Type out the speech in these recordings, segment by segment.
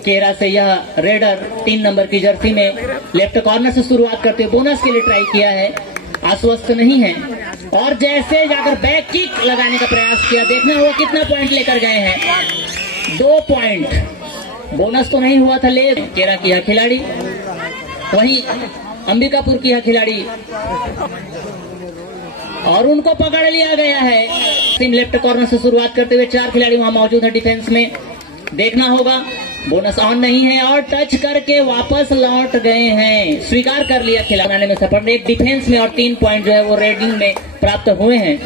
केरा से यह रेडर 3 नंबर की जर्सी में लेफ्ट कॉर्नर से शुरुआत करते हुए बोनस के लिए ट्राई किया है, आश्वस्त नहीं है और जैसे जाकर बैक किक लगाने का प्रयास किया। देखना होगा कितना पॉइंट लेकर गए हैं, 2 पॉइंट। बोनस तो नहीं हुआ था ले केरा की यह खिलाड़ी, वहीं अंबिकापुर की यह खिलाड़ी और उनको पकड़ लिया गया है। लेफ्ट कॉर्नर से शुरुआत करते हुए 4 खिलाड़ी वहां मौजूद है डिफेंस में। देखना होगा, बोनस ऑन नहीं है और टच करके वापस लौट गए हैं, स्वीकार कर लिया खिलाड़ी बनाने में सफल। एक डिफेंस में और 3 पॉइंट जो है वो रेडिंग में प्राप्त हुए हैं।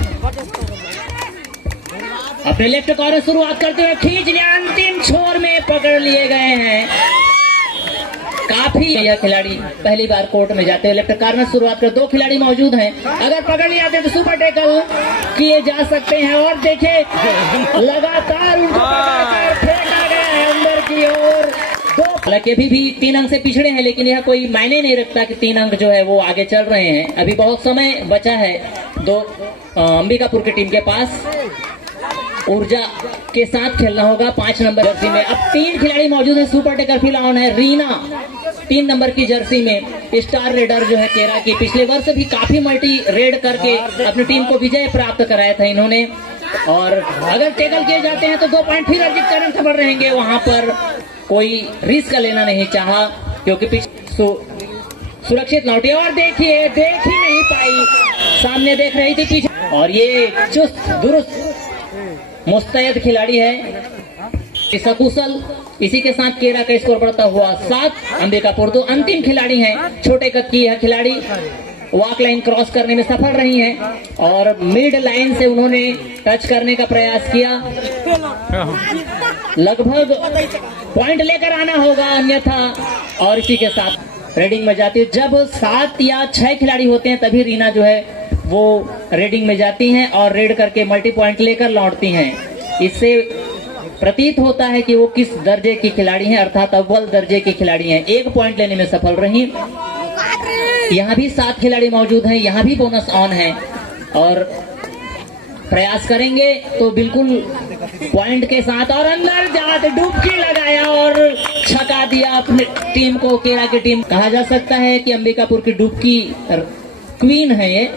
अपने लेफ्ट कॉर्नर शुरुआत करते हुए खींच लिया, अंतिम छोर में पकड़ लिए गए हैं। काफी यह खिलाड़ी पहली बार कोर्ट में जाते हुए लेफ्ट कॉर्नर शुरुआत कर 2 खिलाड़ी मौजूद हैं, अगर पकड़ लिया जाते तो सुपर टैकल किए जा सकते हैं। और देखे लगातार उनको फेंका गया है अंदर की ओर। 2 हालांकि अभी भी 3 अंक से पिछड़े हैं, लेकिन यह कोई मायने नहीं रखता कि 3 अंक जो है वो आगे चल रहे हैं। अभी बहुत समय बचा है। अंबिकापुर की टीम के पास ऊर्जा के साथ खेलना होगा 5 नंबर जर्सी में। अब 3 खिलाड़ी मौजूद है, सुपर टेकर फिल ऑन है। रीना 3 नंबर की जर्सी में स्टार रेडर जो है केरा की, पिछले वर्ष भी काफी मल्टी रेड करके अपनी टीम को विजय प्राप्त कराया था इन्होंने। और अगर टेकल किए जाते हैं तो 2 पॉइंट फिर अर्जित करने खबर रहेंगे। वहां पर कोई रिस्क लेना नहीं चाहा क्योंकि सुरक्षित लौटे और देखिए देख ही नहीं पाई, सामने देख रही थी पीछे। और ये चुस्त दुरुस्त मुस्तैद खिलाड़ी है, सकुशल। इसी के साथ केरा का स्कोर बढ़ता हुआ 7। अंबिकापुर 2 अंतिम खिलाड़ी हैं। छोटे कद की यह खिलाड़ी वॉक लाइन क्रॉस करने में सफल रही हैं और मिड लाइन से उन्होंने टच करने का प्रयास किया। लगभग पॉइंट लेकर आना होगा अन्यथा। और इसी के साथ रेडिंग में जाती है। जब 7 या 6 खिलाड़ी होते हैं तभी रीना जो है वो रेडिंग में जाती हैं और रेड करके मल्टी पॉइंट लेकर लौटती हैं। इससे प्रतीत होता है कि वो किस दर्जे की खिलाड़ी हैं, अर्थात अव्वल दर्जे की खिलाड़ी हैं। 1 पॉइंट लेने में सफल रही। यहाँ भी 7 खिलाड़ी मौजूद हैं, यहाँ भी बोनस ऑन है और प्रयास करेंगे तो बिल्कुल पॉइंट के साथ। और अंदर जाते डुबकी लगाया और छका दिया अपनी टीम को। केरा की टीम कहा जा सकता है कि अंबिकापुर की डुबकी क्वीन है ये।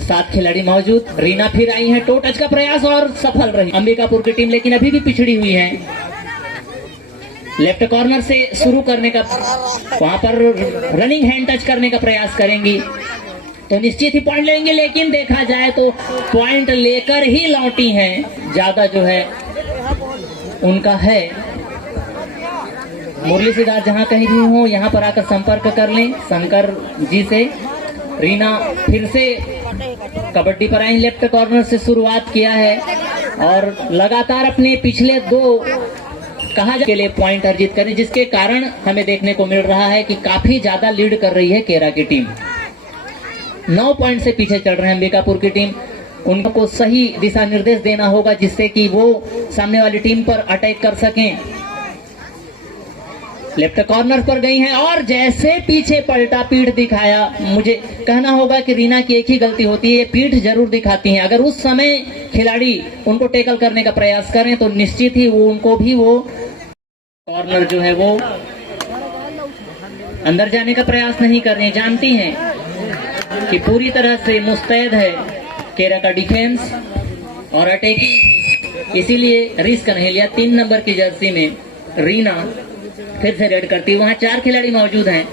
7 खिलाड़ी मौजूद। रीना फिर आई है, टो टच का प्रयास और सफल रही अंबिकापुर की टीम, लेकिन अभी भी पिछड़ी हुई है। लेफ्ट कॉर्नर से शुरू करने का, वहां पर रनिंग हैंड टच करने का प्रयास करेंगी तो निश्चित ही पॉइंट लेंगे, लेकिन देखा जाए तो पॉइंट लेकर ही लौटी हैं। ज्यादा जो है उनका है। मुरली सिद्धार्थ जहां कहीं भी हो यहाँ पर आकर संपर्क कर लें शंकर जी से। रीना फिर से कबड्डी पर आई, लेफ्ट कॉर्नर से शुरुआत किया है और लगातार अपने पिछले 2 कहा के लिए पॉइंट अर्जित करें, जिसके कारण हमें देखने को मिल रहा है कि काफी ज्यादा लीड कर रही है केरा की टीम। 9 पॉइंट से पीछे चल रहे हैं अंबिकापुर की टीम। उनको सही दिशा निर्देश देना होगा जिससे कि वो सामने वाली टीम पर अटैक कर सकें। लेफ्ट कॉर्नर पर गई हैं और जैसे पीछे पलटा पीठ दिखाया। मुझे कहना होगा कि रीना की एक ही गलती होती है, पीठ जरूर दिखाती हैं। अगर उस समय खिलाड़ी उनको टैकल करने का प्रयास करें तो निश्चित ही वो उनको भी वो कॉर्नर जो है वो अंदर जाने का प्रयास नहीं कर रही। जानती हैं कि पूरी तरह से मुस्तैद है केरा का डिफेंस और अटैकिंग, इसीलिए रिस्क नहीं लिया। 3 नंबर की जर्सी में रीना फिर से रेड करती है। वहां 4 खिलाड़ी मौजूद हैं,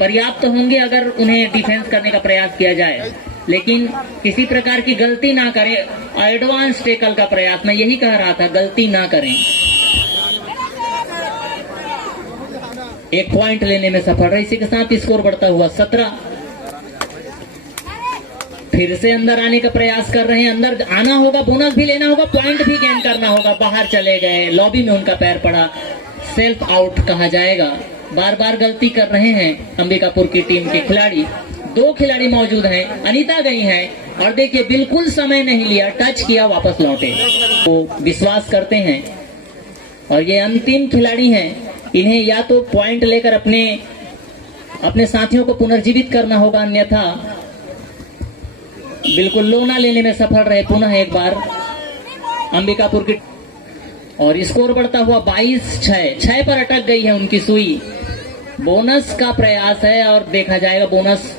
पर्याप्त होंगे अगर उन्हें डिफेंस करने का प्रयास किया जाए, लेकिन किसी प्रकार की गलती ना करें। एडवांस टैकल का प्रयास, मैं यही कह रहा था, गलती ना करें। 1 पॉइंट लेने में सफल रहे। इसी के साथ स्कोर बढ़ता हुआ 17। फिर से अंदर आने का प्रयास कर रहे हैं, अंदर आना होगा, बोनस भी लेना होगा, पॉइंट भी गेन करना होगा। बाहर चले गए, लॉबी में उनका पैर पड़ा, सेल्फ आउट कहा जाएगा। बार बार गलती कर रहे हैं अंबिकापुर की टीम के खिलाड़ी। 2 खिलाड़ी मौजूद हैं, अनीता गई हैं और देखिए बिल्कुल समय नहीं लिया, टच किया, वापस लौटे। वो विश्वास करते हैं और ये अंतिम खिलाड़ी हैं। इन्हें या तो पॉइंट लेकर अपने साथियों को पुनर्जीवित करना होगा, अन्यथा बिल्कुल लोना लेने में सफल रहे। पुनः एक बार अंबिकापुर की और स्कोर बढ़ता हुआ 22-6 पर अटक गई है उनकी सुई। बोनस का प्रयास है और देखा जाएगा बोनस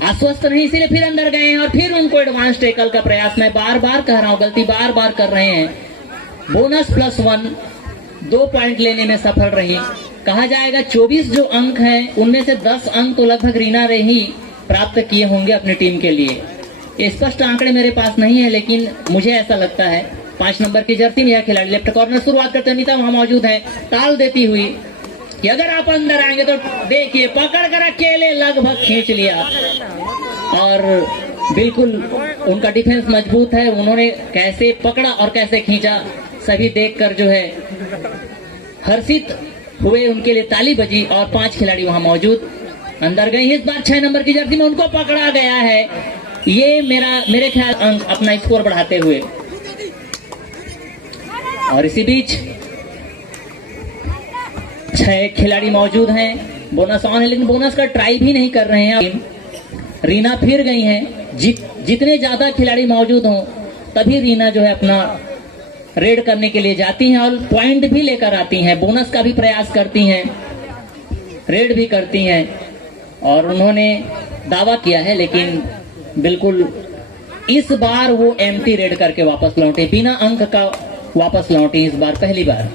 आश्वस्त नहीं, इसीलिए फिर अंदर गए हैं और फिर उनको एडवांस टेकल का प्रयास। मैं बार बार कह रहा हूं, गलती बार बार कर रहे हैं। बोनस +1 2 पॉइंट लेने में सफल रही। कहा जाएगा 24 जो अंक हैं उनमें से 10 अंक तो लगभग रीना रे ही प्राप्त किए होंगे अपनी टीम के लिए। ये स्पष्ट आंकड़े मेरे पास नहीं है, लेकिन मुझे ऐसा लगता है। 5 नंबर की जर्सी में यह खिलाड़ी लेफ्ट कॉर्नर शुरुआत करते अनीता वहां मौजूद है, ताल देती हुई कि अगर आप अंदर आएंगे तो देखिए पकड़ कर अकेले लगभग खींच लिया और बिल्कुल उनका डिफेंस मजबूत है। उन्होंने कैसे पकड़ा और कैसे खींचा सभी देखकर जो है हर्षित हुए, उनके लिए ताली बजी और 5 खिलाड़ी वहां मौजूद अंदर गए। इस बार 6 नंबर की जर्सी में उनको पकड़ा गया है। ये मेरे ख्याल अंक अपना स्कोर बढ़ाते हुए, और इसी बीच 6 खिलाड़ी मौजूद हैं। बोनस ऑन है लेकिन बोनस का ट्राई भी नहीं कर रहे हैं। रीना फिर गई हैं। जितने ज्यादा खिलाड़ी मौजूद हों तभी रीना जो है अपना रेड करने के लिए जाती हैं और पॉइंट भी लेकर आती हैं, बोनस का भी प्रयास करती हैं, रेड भी करती हैं। और उन्होंने दावा किया है लेकिन बिल्कुल इस बार वो एम्प्टी रेड करके वापस लौटे, बिना अंक का वापस लौटे। इस बार पहली बार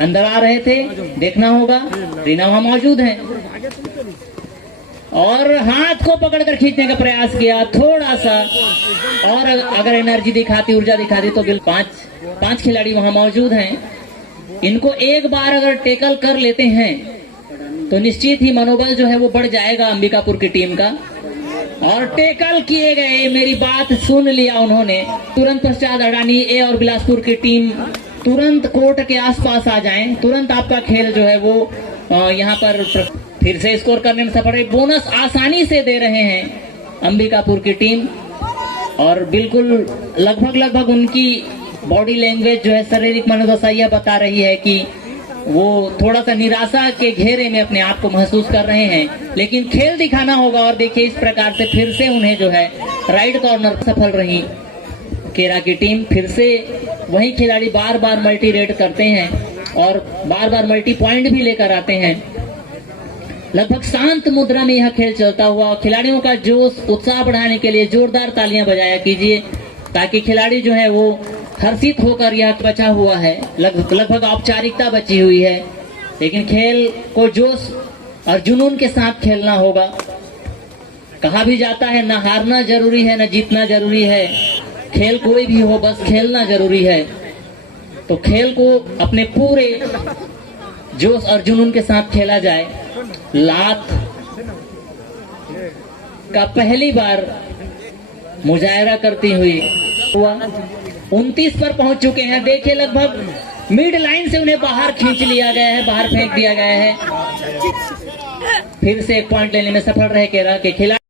अंदर आ रहे थे, देखना होगा। रीना वहां मौजूद है और हाथ को पकड़कर खींचने का प्रयास किया थोड़ा सा, और अगर एनर्जी दिखाती, ऊर्जा दिखाती तो बिल्कुल 5 खिलाड़ी वहां मौजूद हैं। इनको एक बार अगर टेकल कर लेते हैं तो निश्चित ही मनोबल जो है वो बढ़ जाएगा अंबिकापुर की टीम का। और टेकल किए गए, मेरी बात सुन लिया उन्होंने। तुरंत पश्चात अडानी ए और बिलासपुर की टीम तुरंत कोर्ट के आसपास आ जाएं, तुरंत आपका खेल जो है वो यहाँ पर फिर से स्कोर करने में सफल रही। बोनस आसानी से दे रहे हैं अंबिकापुर की टीम और बिल्कुल लगभग उनकी बॉडी लैंग्वेज जो है, शारीरिक मनोदशा यह बता रही है कि वो थोड़ा सा निराशा के घेरे में अपने आप को महसूस कर रहे हैं, लेकिन खेल दिखाना होगा। और देखिए इस प्रकार से फिर से उन्हें जो है राइट कॉर्नर सफल रही केरा की टीम। फिर से वही खिलाड़ी बार बार मल्टी रेड करते हैं और बार बार मल्टी पॉइंट भी लेकर आते हैं। लगभग शांत मुद्रा में यह खेल चलता हुआ, खिलाड़ियों का जोश उत्साह बढ़ाने के लिए जोरदार तालियां बजाया कीजिए ताकि खिलाड़ी जो है वो हर्षित होकर यह बचा हुआ है। लगभग औपचारिकता बची हुई है, लेकिन खेल को जोश और जुनून के साथ खेलना होगा। कहा भी जाता है न हारना जरूरी है न जीतना जरूरी है, खेल कोई भी हो बस खेलना जरूरी है। तो खेल को अपने पूरे जोश और जुनून के साथ खेला जाए। लात का पहली बार मुजाहरा करती हुई हुआ 29 पर पहुंच चुके हैं। देखिए लगभग मिड लाइन से उन्हें बाहर खींच लिया गया है, बाहर फेंक दिया गया है। फिर से 1 पॉइंट लेने में सफल रहे केरल के खिलाड़ी।